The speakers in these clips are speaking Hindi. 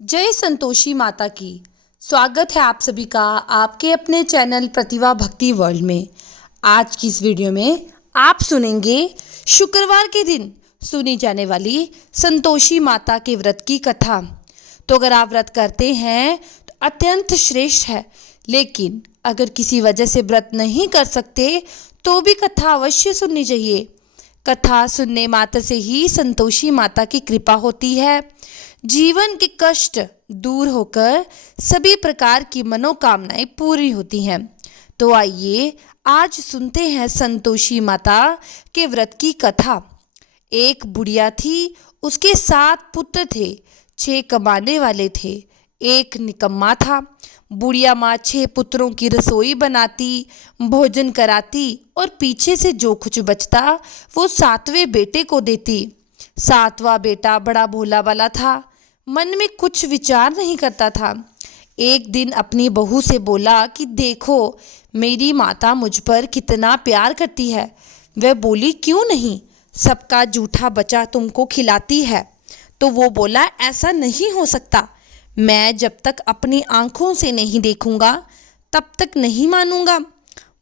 जय संतोषी माता की। स्वागत है आप सभी का आपके अपने चैनल प्रतिभा भक्ति वर्ल्ड में। आज की इस वीडियो में आप सुनेंगे शुक्रवार के दिन सुनी जाने वाली संतोषी माता के व्रत की कथा। तो अगर आप व्रत करते हैं तो अत्यंत श्रेष्ठ है, लेकिन अगर किसी वजह से व्रत नहीं कर सकते तो भी कथा अवश्य सुननी चाहिए। कथा सुनने मात्र से ही संतोषी माता की कृपा होती है। जीवन के कष्ट दूर होकर सभी प्रकार की मनोकामनाएं पूरी होती हैं। तो आइए आज सुनते हैं संतोषी माता के व्रत की कथा। एक बुढ़िया थी, उसके 7 पुत्र थे, 6 कमाने वाले थे, एक निकम्मा था। बुढ़िया माँ 6 पुत्रों की रसोई बनाती, भोजन कराती और पीछे से जो कुछ बचता वो 7वें बेटे को देती। 7वां बेटा बड़ा भोला वाला था, मन में कुछ विचार नहीं करता था। एक दिन अपनी बहू से बोला कि देखो मेरी माता मुझ पर कितना प्यार करती है। वह बोली क्यों नहीं, सबका जूठा बचा तुमको खिलाती है। तो वो बोला ऐसा नहीं हो सकता, मैं जब तक अपनी आंखों से नहीं देखूंगा तब तक नहीं मानूंगा।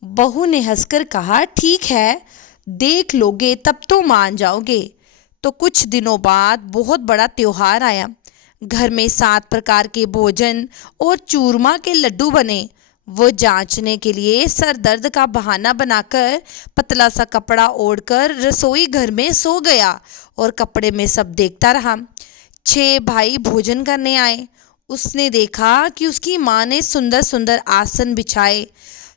बहू ने हंसकर कहा ठीक है, देख लोगे तब तो मान जाओगे। तो कुछ दिनों बाद बहुत बड़ा त्योहार आया। घर में 7 प्रकार के भोजन और चूरमा के लड्डू बने। वो जांचने के लिए सर दर्द का बहाना बनाकर पतला सा कपड़ा ओढ़कर रसोई घर में सो गया और कपड़े में सब देखता रहा। 6 भाई भोजन करने आए। उसने देखा कि उसकी माँ ने सुंदर सुंदर आसन बिछाए,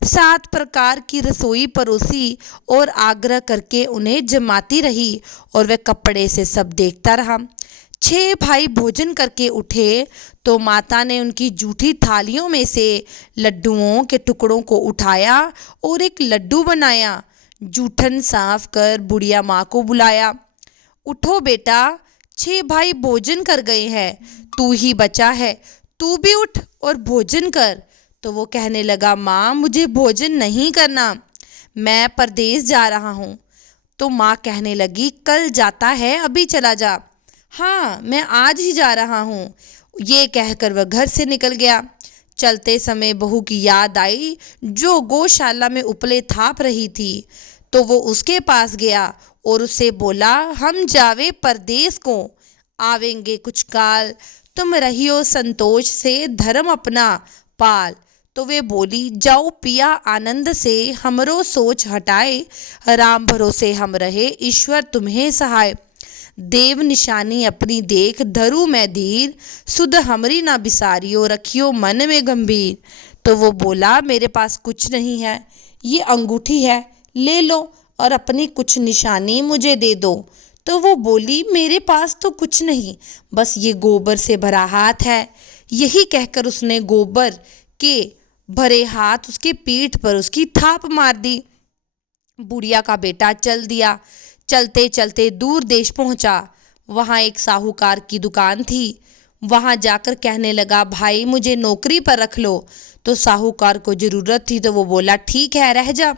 7 प्रकार की रसोई परोसी और आग्रह करके उन्हें जमाती रही और वह कपड़े से सब देखता रहा। 6 भाई भोजन करके उठे तो माता ने उनकी जूठी थालियों में से लड्डुओं के टुकड़ों को उठाया और एक लड्डू बनाया। जूठन साफ कर बुढ़िया माँ को बुलाया। उठो बेटा, 6 भाई भोजन कर गए हैं, तू ही बचा है, तू भी उठ और भोजन कर। तो वो कहने लगा माँ मुझे भोजन नहीं करना, मैं परदेश जा रहा हूँ। तो माँ कहने लगी कल जाता है, अभी चला जा। हाँ मैं आज ही जा रहा हूँ, ये कहकर वह घर से निकल गया। चलते समय बहू की याद आई जो गौशाला में उपले थाप रही थी। तो वो उसके पास गया और उससे बोला हम जावे परदेश को, आवेंगे कुछ काल, तुम रहियो संतोष से धर्म अपना पाल। तो वे बोली जाओ पिया आनंद से, हमरो सोच हटाए, राम भरोसे हम रहे, ईश्वर तुम्हें सहाय। देव निशानी अपनी देख, धरू मैं धीर, सुध हमरी ना बिसारियो, रखियो मन में गंभीर। तो वो बोला मेरे पास कुछ नहीं है, ये अंगूठी है, ले लो और अपनी कुछ निशानी मुझे दे दो। तो वो बोली मेरे पास तो कुछ नहीं, बस ये गोबर से भरा हाथ है। यही कहकर उसने गोबर के भरे हाथ उसके पीठ पर उसकी थाप मार दी। बुढ़िया का बेटा चल दिया। चलते चलते दूर देश पहुंचा। वहां एक साहूकार की दुकान थी। वहां जाकर कहने लगा भाई मुझे नौकरी पर रख लो। तो साहूकार को जरूरत थी तो वो बोला ठीक है रह जा।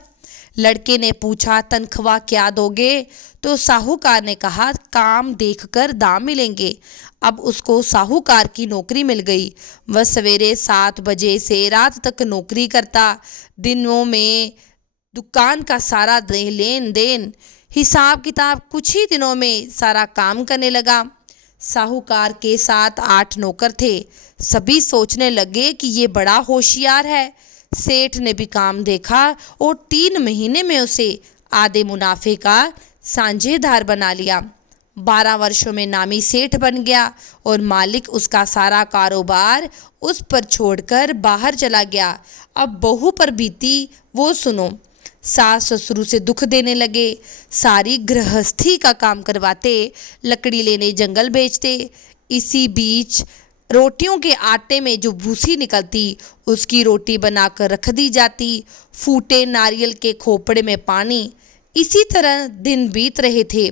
लड़के ने पूछा तनख्वाह क्या दोगे? तो साहूकार ने कहा काम देखकर दाम मिलेंगे। अब उसको साहूकार की नौकरी मिल गई। वह सवेरे 7 बजे से रात तक नौकरी करता। दिनों में दुकान का सारा लेन देन हिसाब किताब कुछ ही दिनों में सारा काम करने लगा। साहूकार के 7-8 नौकर थे। सभी सोचने लगे कि ये बड़ा होशियार है। सेठ ने भी काम देखा और 3 महीने में उसे आधे मुनाफे का साझेदार बना लिया। 12 वर्षों में नामी सेठ बन गया और मालिक उसका सारा कारोबार उस पर छोड़कर बाहर चला गया। अब बहू पर बीती वो सुनो। सास ससुर से दुख देने लगे, सारी गृहस्थी का काम करवाते, लकड़ी लेने जंगल बेचते। इसी बीच रोटियों के आटे में जो भूसी निकलती उसकी रोटी बनाकर रख दी जाती। फूटे नारियल के खोपड़े में पानी। इसी तरह दिन बीत रहे थे।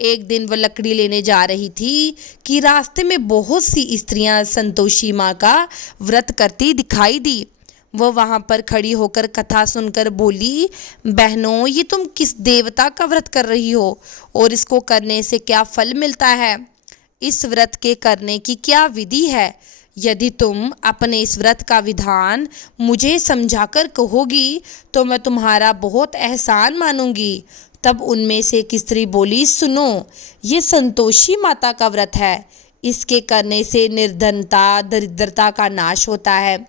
एक दिन वह लकड़ी लेने जा रही थी कि रास्ते में बहुत सी स्त्रियां संतोषी माँ का व्रत करती दिखाई दी। वह वहाँ पर खड़ी होकर कथा सुनकर बोली बहनों ये तुम किस देवता का व्रत कर रही हो और इसको करने से क्या फल मिलता है? इस व्रत के करने की क्या विधि है? यदि तुम अपने इस व्रत का विधान मुझे समझाकर कहोगी तो मैं तुम्हारा बहुत एहसान मानूंगी। तब उनमें से एक स्त्री बोली, सुनो, ये संतोषी माता का व्रत है। इसके करने से निर्धनता, दरिद्रता का नाश होता है,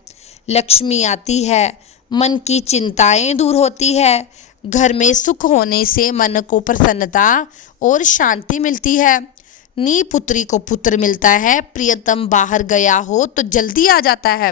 लक्ष्मी आती है, मन की चिंताएं दूर होती है, घर में सुख होने से मन को प्रसन्नता और शांति मिलती है, नी पुत्री को पुत्र मिलता है, प्रियतम बाहर गया हो तो जल्दी आ जाता है,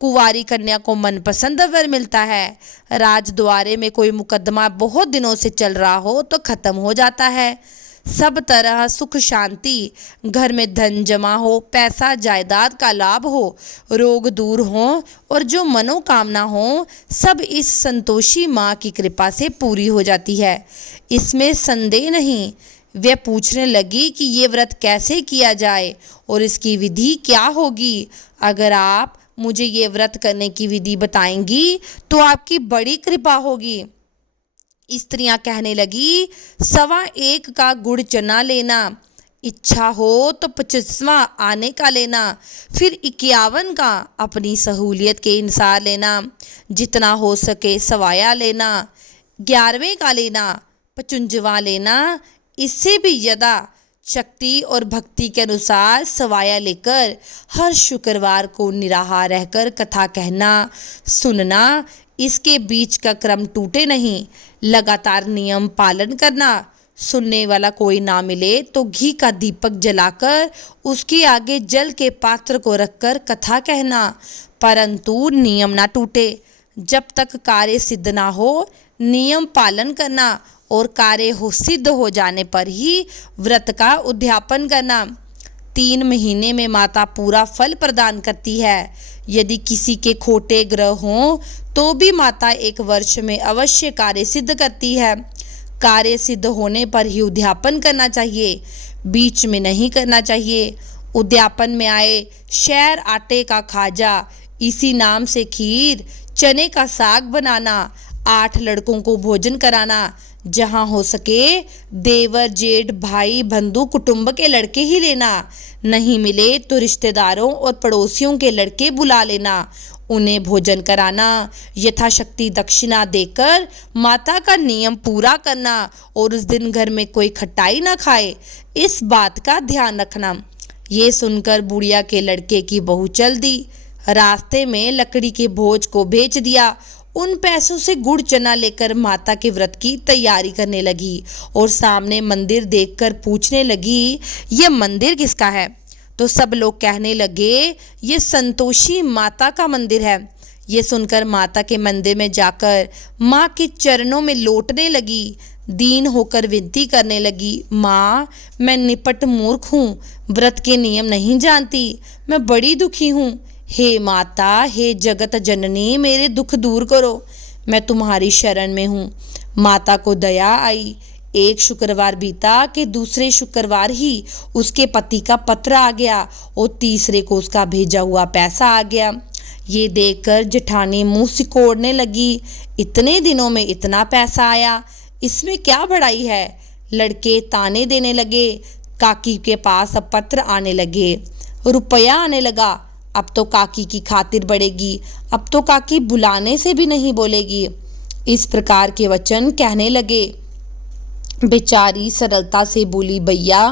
कुंवारी कन्या को मनपसंद वर मिलता है, राजद्वारे में कोई मुकदमा बहुत दिनों से चल रहा हो तो खत्म हो जाता है, सब तरह सुख शांति, घर में धन जमा हो, पैसा जायदाद का लाभ हो, रोग दूर हो और जो मनोकामना हो सब इस संतोषी माँ की कृपा से पूरी हो जाती है। इसमें संदेह नहीं। वह पूछने लगी कि ये व्रत कैसे किया जाए और इसकी विधि क्या होगी। अगर आप मुझे ये व्रत करने की विधि बताएंगी तो आपकी बड़ी कृपा होगी। स्त्रियां कहने लगी, 1.25 का गुड़ चना लेना, इच्छा हो तो 25वां आने का लेना, फिर 51 का अपनी सहूलियत के अनुसार लेना, जितना हो सके सवाया लेना, 11वें का लेना, 55वां लेना, इससे भी ज़्यादा शक्ति और भक्ति के अनुसार सवाया लेकर हर शुक्रवार को निराहार रहकर कथा कहना सुनना। इसके बीच का क्रम टूटे नहीं, लगातार नियम पालन करना। सुनने वाला कोई ना मिले तो घी का दीपक जलाकर उसके आगे जल के पात्र को रखकर कथा कहना, परंतु नियम ना टूटे। जब तक कार्य सिद्ध ना हो नियम पालन करना और कार्य हो सिद्ध हो जाने पर ही व्रत का उद्यापन करना। 3 महीने में माता पूरा फल प्रदान करती है। यदि किसी के खोटे ग्रह हों तो भी माता 1 वर्ष में अवश्य कार्य सिद्ध करती है। कार्य सिद्ध होने पर ही उद्यापन करना चाहिए, बीच में नहीं करना चाहिए। उद्यापन में आए शहर आटे का खाजा, इसी नाम से खीर, चने का साग बनाना, 8 लड़कों को भोजन कराना, जहाँ हो सके देवर जेठ भाई बंधु कुटुंब के लड़के ही लेना, नहीं मिले तो रिश्तेदारों और पड़ोसियों के लड़के बुला लेना, उन्हें भोजन कराना, यथाशक्ति दक्षिणा देकर माता का नियम पूरा करना और उस दिन घर में कोई खटाई ना खाए, इस बात का ध्यान रखना। ये सुनकर बुढ़िया के लड़के की बहू चल दी, रास्ते में लकड़ी के भोज को बेच दिया। उन पैसों से गुड़ चना लेकर माता के व्रत की तैयारी करने लगी और सामने मंदिर देखकर पूछने लगी, ये मंदिर किसका है? तो सब लोग कहने लगे, ये संतोषी माता का मंदिर है। ये सुनकर माता के मंदिर में जाकर माँ के चरणों में लौटने लगी, दीन होकर विनती करने लगी, माँ मैं निपट मूर्ख हूँ, व्रत के नियम नहीं जानती, मैं बड़ी दुखी हूँ। हे माता, हे जगत जननी, मेरे दुख दूर करो, मैं तुम्हारी शरण में हूँ। माता को दया आई। एक शुक्रवार बीता कि दूसरे शुक्रवार ही उसके पति का पत्र आ गया और तीसरे को उसका भेजा हुआ पैसा आ गया। ये देखकर जेठानी मुंह सिकोड़ने लगी, इतने दिनों में इतना पैसा आया, इसमें क्या बड़ाई है? लड़के ताने देने लगे। काकी के पास अब पत्र आने लगे, रुपया आने लगा। अब तो काकी की खातिर बढ़ेगी, अब तो काकी बुलाने से भी नहीं बोलेगी। इस प्रकार के वचन कहने लगे। बेचारी सरलता से बोली, भैया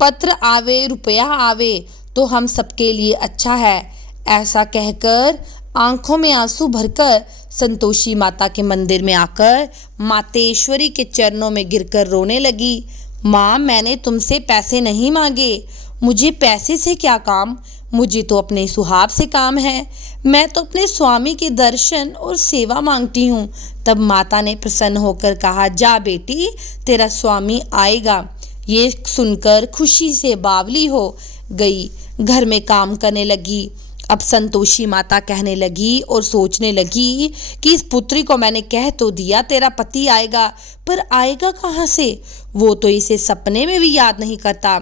पत्र आवे रुपया आवे तो हम सबके लिए अच्छा है। ऐसा कहकर आंखों में आंसू भरकर संतोषी माता के मंदिर में आकर मातेश्वरी के चरणों में गिरकर रोने लगी। माँ, मैंने तुमसे पैसे नहीं मांगे, मुझे पैसे से क्या काम, मुझे तो अपने सुहाग से काम है, मैं तो अपने स्वामी के दर्शन और सेवा मांगती हूँ। तब माता ने प्रसन्न होकर कहा, जा बेटी, तेरा स्वामी आएगा। ये सुनकर खुशी से बावली हो गई, घर में काम करने लगी। अब संतोषी माता कहने लगी और सोचने लगी कि इस पुत्री को मैंने कह तो दिया तेरा पति आएगा, पर आएगा कहाँ से? वो तो इसे सपने में भी याद नहीं करता,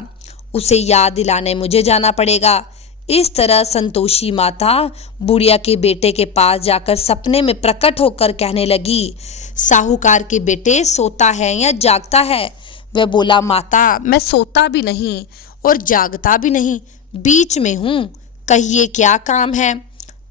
उसे याद दिलाने मुझे जाना पड़ेगा। इस तरह संतोषी माता बुढ़िया के बेटे के पास जाकर सपने में प्रकट होकर कहने लगी, साहूकार के बेटे सोता है या जागता है? वह बोला, माता मैं सोता भी नहीं और जागता भी नहीं, बीच में हूँ, कहिए क्या काम है।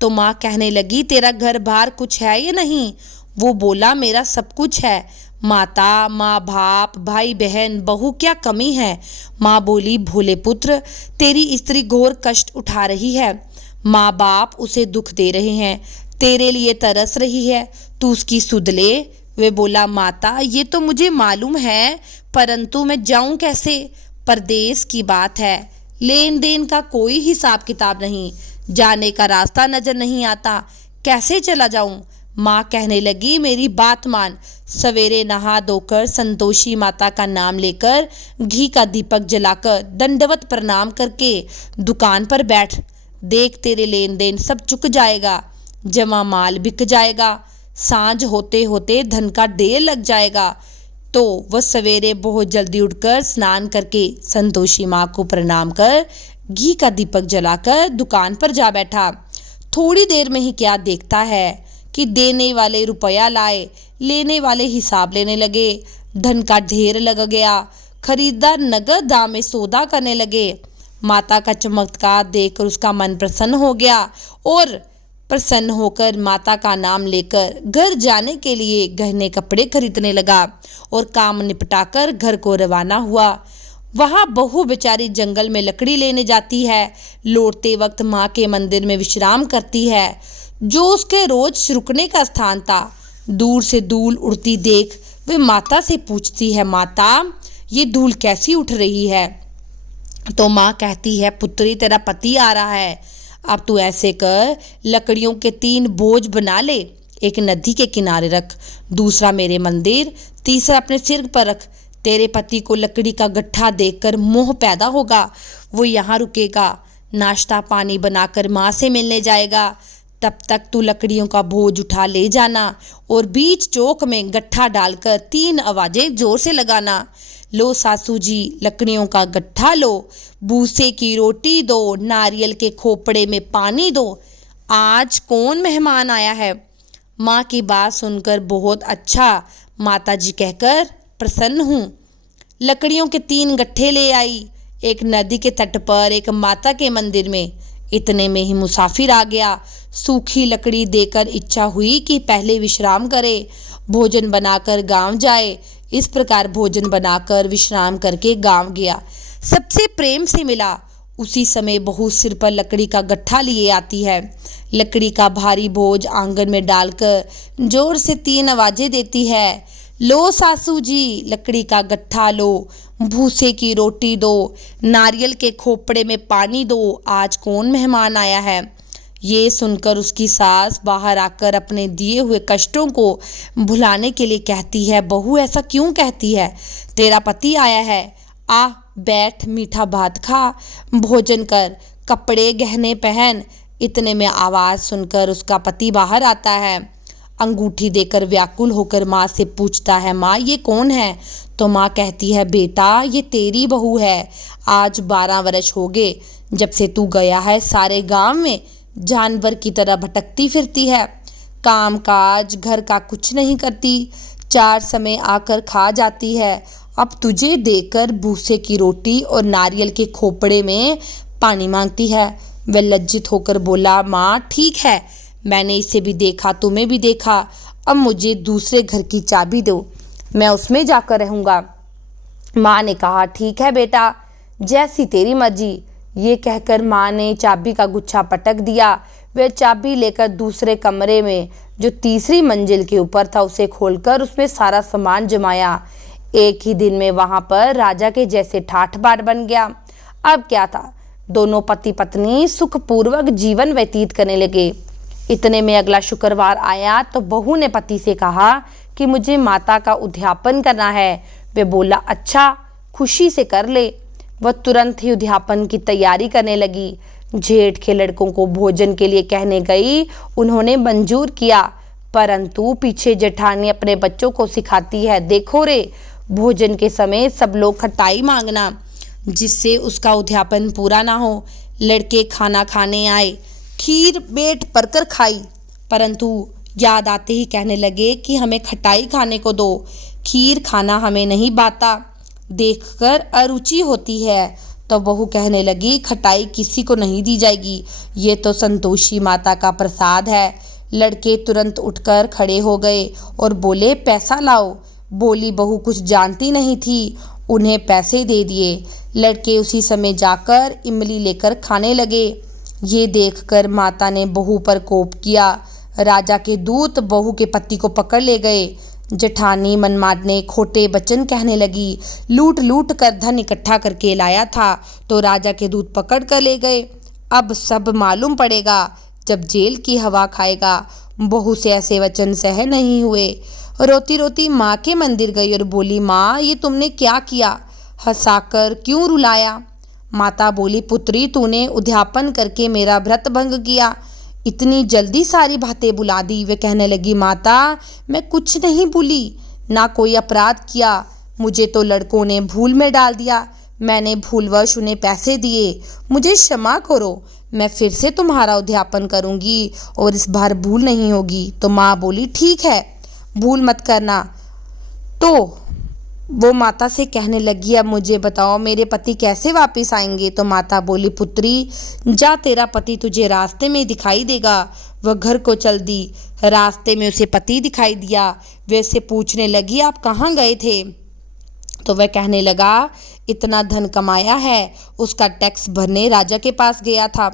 तो माँ कहने लगी, तेरा घर बार कुछ है या नहीं? वो बोला, मेरा सब कुछ है माता, माँ बाप, भाई बहन, बहू, क्या कमी है? माँ बोली, भोले पुत्र, तेरी स्त्री घोर कष्ट उठा रही है, माँ बाप उसे दुख दे रहे हैं, तेरे लिए तरस रही है, तू उसकी सुध ले। वे बोला, माता ये तो मुझे मालूम है, परंतु मैं जाऊं कैसे? परदेश की बात है, लेन देन का कोई हिसाब किताब नहीं, जाने का रास्ता नजर नहीं आता, कैसे चला जाऊं? माँ कहने लगी, मेरी बात मान, सवेरे नहा धोकर संतोषी माता का नाम लेकर घी का दीपक जलाकर दंडवत प्रणाम करके दुकान पर बैठ, देख तेरे लेन देन सब चुक जाएगा, जमा माल बिक जाएगा, सांझ होते होते धन का ढेर लग जाएगा। तो वह सवेरे बहुत जल्दी उठकर स्नान करके संतोषी माँ को प्रणाम कर घी का दीपक जलाकर दुकान पर जा बैठा। थोड़ी देर में ही क्या देखता है कि देने वाले रुपया लाए, लेने वाले हिसाब लेने लगे, धन का ढेर लग गया, खरीदार नगद दाम में सौदा करने लगे। माता का चमत्कार देखकर उसका मन प्रसन्न हो गया और प्रसन्न होकर माता का नाम लेकर घर जाने के लिए गहने कपड़े खरीदने लगा और काम निपटाकर घर को रवाना हुआ। वहाँ बहू बेचारी जंगल में लकड़ी लेने जाती है, लौटते वक्त माँ के मंदिर में विश्राम करती है, जो उसके रोज रुकने का स्थान था। दूर से धूल उड़ती देख वे माता से पूछती है, माता ये धूल कैसी उठ रही है? तो माँ कहती है, पुत्री तेरा पति आ रहा है, अब तू ऐसे कर, लकड़ियों के 3 बोझ बना ले, एक नदी के किनारे रख, दूसरा मेरे मंदिर, तीसरा अपने सिर पर रख। तेरे पति को लकड़ी का गट्ठा देखकर मोह पैदा होगा, वो यहाँ रुकेगा, नाश्ता पानी बनाकर माँ से मिलने जाएगा, तब तक तू लकड़ियों का बोझ उठा ले जाना और बीच चौक में गट्ठा डालकर 3 आवाजें जोर से लगाना, लो सासू जी लकड़ियों का गट्ठा लो, भूसे की रोटी दो, नारियल के खोपड़े में पानी दो, आज कौन मेहमान आया है? माँ की बात सुनकर बहुत अच्छा माताजी कहकर प्रसन्न हूँ। लकड़ियों के 3 गट्ठे ले आई, एक नदी के तट पर, एक माता के मंदिर में। इतने में ही मुसाफिर आ गया। सूखी लकड़ी देकर इच्छा हुई कि पहले विश्राम करे, भोजन बनाकर गांव जाए। इस प्रकार भोजन बनाकर विश्राम करके गांव गया, सबसे प्रेम से मिला। उसी समय बहू सिर पर लकड़ी का गट्ठा लिए आती है, लकड़ी का भारी बोझ आंगन में डालकर जोर से 3 आवाजें देती है, लो सासू जी लकड़ी का गट्ठा लो, भूसे की रोटी दो, नारियल के खोपड़े में पानी दो, आज कौन मेहमान आया है? ये सुनकर उसकी सास बाहर आकर अपने दिए हुए कष्टों को भुलाने के लिए कहती है, बहू ऐसा क्यों कहती है? तेरा पति आया है, आ बैठ, मीठा भात खा, भोजन कर, कपड़े गहने पहन। इतने में आवाज़ सुनकर उसका पति बाहर आता है, अंगूठी देकर व्याकुल होकर माँ से पूछता है, माँ ये कौन है? तो माँ कहती है, बेटा ये तेरी बहू है, आज 12 वर्ष हो गए जब से तू गया है, सारे गांव में जानवर की तरह भटकती फिरती है, काम काज घर का कुछ नहीं करती, 4 समय आकर खा जाती है, अब तुझे देकर भूसे की रोटी और नारियल के खोपड़े में पानी मांगती है। वह लज्जित होकर बोला, माँ ठीक है, मैंने इसे भी देखा, तुम्हें भी देखा, अब मुझे दूसरे घर की चाबी दो, मैं उसमें जाकर रहूँगा। माँ ने कहा, ठीक है बेटा, जैसी तेरी मर्जी। ये कहकर माँ ने चाबी का गुच्छा पटक दिया। वह चाबी लेकर दूसरे कमरे में जो तीसरी मंजिल के ऊपर था उसे खोलकर उसमें सारा सामान जमाया। एक ही दिन में वहाँ पर राजा के जैसे ठाठ बाट बन गया। अब क्या था, दोनों पति पत्नी सुखपूर्वक जीवन व्यतीत करने लगे। इतने में अगला शुक्रवार आया तो बहू ने पति से कहा कि मुझे माता का उद्यापन करना है। वे बोला, अच्छा खुशी से कर ले। वह तुरंत ही उद्यापन की तैयारी करने लगी। जेठ के लड़कों को भोजन के लिए कहने गई, उन्होंने मंजूर किया, परंतु पीछे जेठानी अपने बच्चों को सिखाती है, देखो रे भोजन के समय सब लोग खटाई मांगना, जिससे उसका उद्यापन पूरा ना हो। लड़के खाना खाने आए, खीर पेट भरकर खाई, परंतु याद आते ही कहने लगे कि हमें खटाई खाने को दो, खीर खाना हमें नहीं भाता, देखकर अरुचि होती है। तो बहू कहने लगी, खटाई किसी को नहीं दी जाएगी, ये तो संतोषी माता का प्रसाद है। लड़के तुरंत उठकर खड़े हो गए और बोले, पैसा लाओ। बोली बहू कुछ जानती नहीं थी, उन्हें पैसे दे दिए। लड़के उसी समय जाकर इमली लेकर खाने लगे। ये देखकर माता ने बहू पर कोप किया। राजा के दूत बहू के पति को पकड़ ले गए। जेठानी मनमाने खोटे वचन कहने लगी, लूट लूट कर धन इकट्ठा करके लाया था तो राजा के दूत पकड़ कर ले गए। अब सब मालूम पड़ेगा जब जेल की हवा खाएगा। बहू से ऐसे वचन सह नहीं हुए। रोती रोती माँ के मंदिर गई और बोली, माँ ये तुमने क्या किया, हंसाकर क्यों रुलाया। माता बोली, पुत्री तूने उद्यापन करके मेरा व्रत भंग किया, इतनी जल्दी सारी बातें बुला दी। वे कहने लगी, माता मैं कुछ नहीं भूली, ना कोई अपराध किया, मुझे तो लड़कों ने भूल में डाल दिया, मैंने भूलवश उन्हें पैसे दिए, मुझे क्षमा करो, मैं फिर से तुम्हारा उद्यापन करूंगी और इस बार भूल नहीं होगी। तो माँ बोली, ठीक है भूल मत करना। तो वो माता से कहने लगी, अब मुझे बताओ मेरे पति कैसे वापस आएंगे। तो माता बोली, पुत्री जा, तेरा पति तुझे रास्ते में दिखाई देगा। वह घर को चल दी। रास्ते में उसे पति दिखाई दिया। वे उससे पूछने लगी, आप कहाँ गए थे। तो वह कहने लगा, इतना धन कमाया है उसका टैक्स भरने राजा के पास गया था।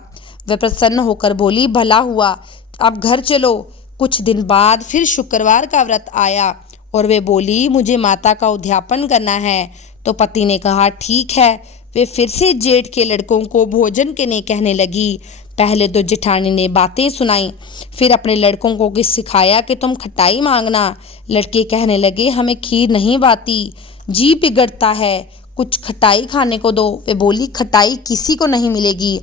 वह प्रसन्न होकर बोली, भला हुआ, अब घर चलो। कुछ दिन बाद फिर शुक्रवार का व्रत आया और वे बोली, मुझे माता का उद्यापन करना है। तो पति ने कहा, ठीक है। वे फिर से जेठ के लड़कों को भोजन के लिए कहने लगी। पहले तो जेठानी ने बातें सुनाई, फिर अपने लड़कों को किस सिखाया कि तुम खटाई मांगना। लड़के कहने लगे, हमें खीर नहीं बाती, जी बिगड़ता है, कुछ खटाई खाने को दो। वे बोली, खटाई किसी को नहीं मिलेगी।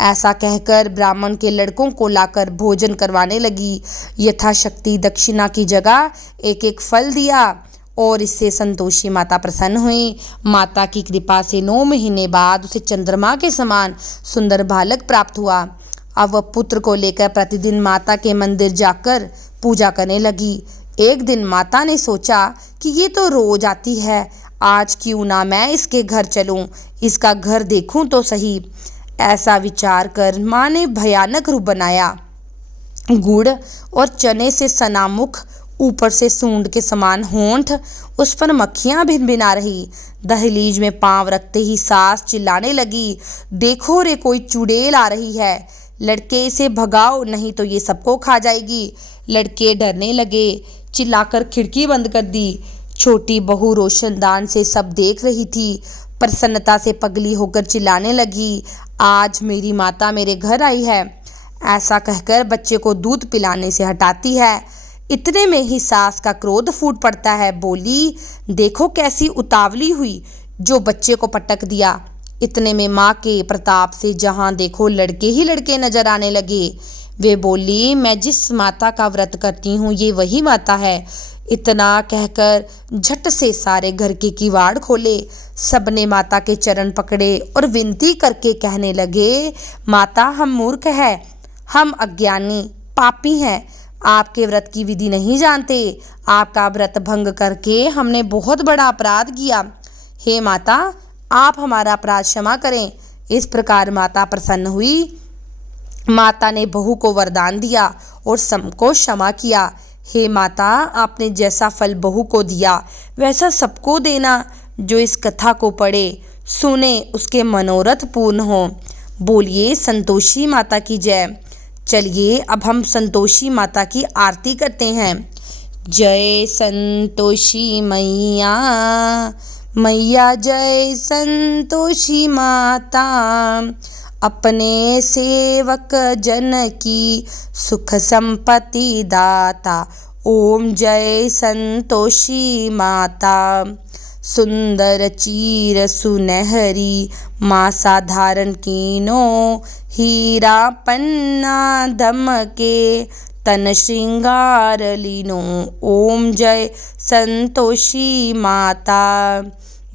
ऐसा कहकर ब्राह्मण के लड़कों को लाकर भोजन करवाने लगी। यथाशक्ति दक्षिणा की जगह एक एक फल दिया और इससे संतोषी माता प्रसन्न हुई। माता की कृपा से 9 महीने बाद उसे चंद्रमा के समान सुंदर बालक प्राप्त हुआ। अब वह पुत्र को लेकर प्रतिदिन माता के मंदिर जाकर पूजा करने लगी। एक दिन माता ने सोचा कि ये तो रोज आती है, आज क्यों ना मैं इसके घर चलूं, इसका घर देखूं तो सही। ऐसा विचार कर माँ ने भयानक रूप बनाया। गुड़ और चने से सना मुख, ऊपर से सूंड के समान होंठ, उस पर मक्खियां भिनभिना रही। दहलीज में पांव रखते ही सास चिल्लाने लगी, देखो रे कोई चुड़ैल आ रही है, लड़के इसे भगाओ नहीं तो ये सबको खा जाएगी। लड़के डरने लगे, चिल्लाकर खिड़की बंद कर दी। छोटी बहू रोशनदान से सब देख रही थी। प्रसन्नता से पगली होकर चिल्लाने लगी, आज मेरी माता मेरे घर आई है। ऐसा कहकर बच्चे को दूध पिलाने से हटाती है। इतने में ही सास का क्रोध फूट पड़ता है। बोली, देखो कैसी उतावली हुई, जो बच्चे को पटक दिया। इतने में माँ के प्रताप से जहाँ देखो लड़के ही लड़के नजर आने लगे। वे बोली, मैं जिस माता का व्रत करती हूँ ये वही माता है। इतना कहकर झट से सारे घर के किवाड़ खोले। सबने माता के चरण पकड़े और विनती करके कहने लगे, माता हम मूर्ख हैं, हम अज्ञानी पापी हैं, आपके व्रत की विधि नहीं जानते। आपका व्रत भंग करके हमने बहुत बड़ा अपराध किया। हे माता, आप हमारा अपराध क्षमा करें। इस प्रकार माता प्रसन्न हुई। माता ने बहू को वरदान दिया और सबको क्षमा किया। हे माता, आपने जैसा फल बहू को दिया वैसा सबको देना। जो इस कथा को पढ़े सुने उसके मनोरथ पूर्ण हो। बोलिए संतोषी माता की जय। चलिए अब हम संतोषी माता की आरती करते हैं। जय संतोषी मैया, मैया जय संतोषी माता, अपने सेवक जन की सुख संपत्ति दाता। ओम जय संतोषी माता। सुंदर चीर सुनहरी माँ साधारण कीनो, हीरा पन्ना धमके तन श्रृंगार लीनो। ओम जय संतोषी माता।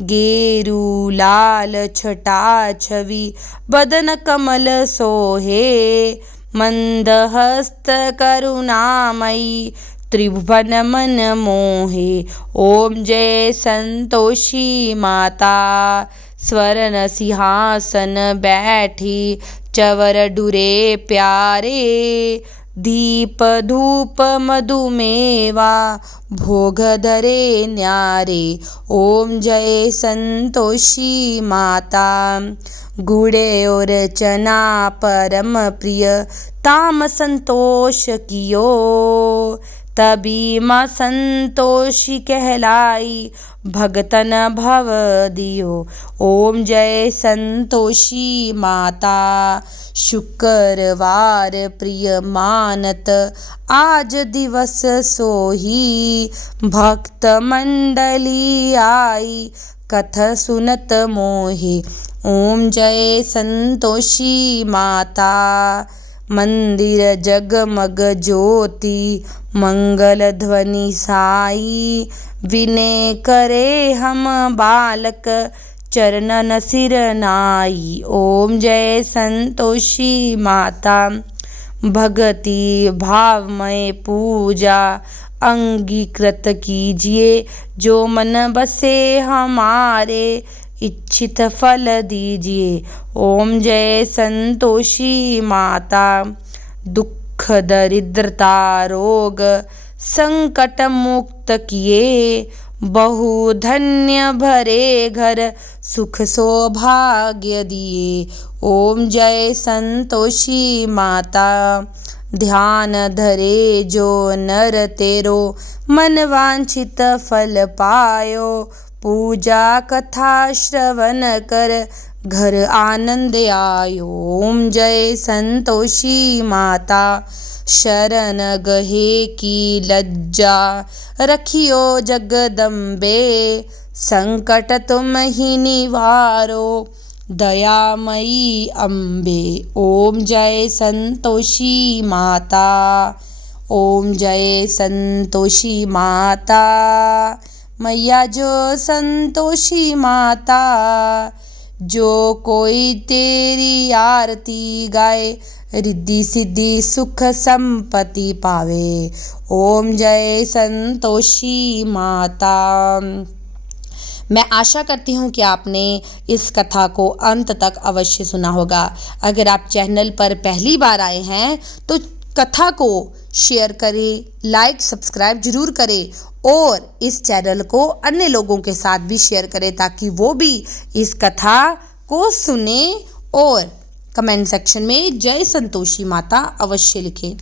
गेरू लाल छटा छवि बदन कमल सोहे, मंदहस्त करुणामयी त्रिभुवन मन मोहे। ओम जय संतोषी माता। स्वर्ण सिंहासन बैठी चवर डुरे प्यारे, दीप धूप मधुमेवा भोग धरे न्यारे। ओम जय संतोषी माता। गुड़े और चना परम प्रिय ताम संतोष कियो, तभी माँ संतोषी कहलाई भगतन भव दियो। ओम जय संतोषी माता। शुक्रवार प्रिय मानत आज दिवस सोही, भक्त मंडली आई कथ सुनत मोहि। ओम जय संतोषी माता। मंदिर जगमग ज्योति मंगल ध्वनि साई, विनय करे हम बालक चरणन सिर नाई। ओम जय संतोषी माता। भक्ति भावमय पूजा अंगीकृत कीजिए, जो मन बसे हमारे इच्छित फल दीजिए। ओम जय संतोषी माता। दुख दरिद्रता रोग संकट मुक्त किए, बहु धन्य भरे घर सुख सौभाग्य दिए। ओम जय संतोषी माता। ध्यान धरे जो नर तेरो, मन वांछित फल पायो, पूजा कथा श्रवण कर घर आनंद आयो। ओम जय संतोषी माता। शरण गहे की लज्जा रखियो जगदम्बे, संकट तुम ही निवारो दयामयी अम्बे। ओम जय संतोषी माता। ओम जय संतोषी माता। मैया जो संतोषी माता, जो कोई तेरी आरती गाए, रिद्धि सिद्धि सुख संपत्ति पावे। ओम जय संतोषी माता। मैं आशा करती हूँ कि आपने इस कथा को अंत तक अवश्य सुना होगा। अगर आप चैनल पर पहली बार आए हैं तो कथा को शेयर करें, लाइक सब्सक्राइब जरूर करें और इस चैनल को अन्य लोगों के साथ भी शेयर करें, ताकि वो भी इस कथा को सुने और कमेंट सेक्शन में जय संतोषी माता अवश्य लिखें।